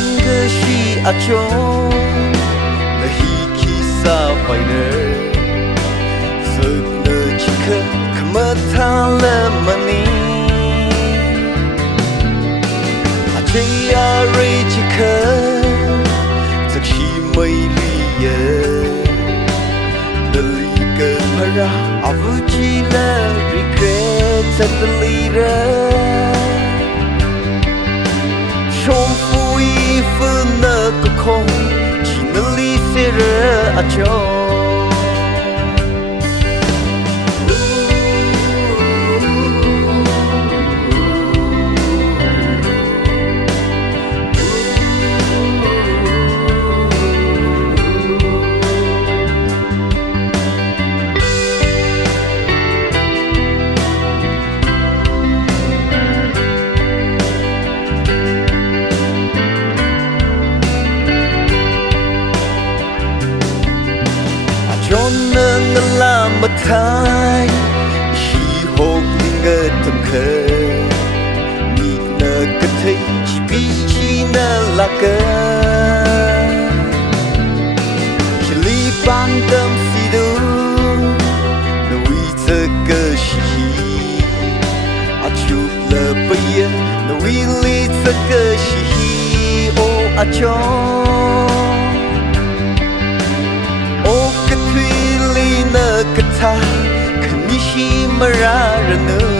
Ngahankashi Achon Nahiki sa fighter Sugna chika kamatala mani Achaya ray chika Zakshi may liya Dalika para avuchi la regret at the leader không chỉ nơi ly xe rơ à cho làm mất thái chỉ hộp linh tâm khờ nhị nơ cất thấy chỉ biết chỉ nơ là cơ chỉ li ban tâm si du nuôi thơ cơ chỉ à chụp lờ bây nuôi li thơ cơ chỉ ô à cho Kata kanishi mararanu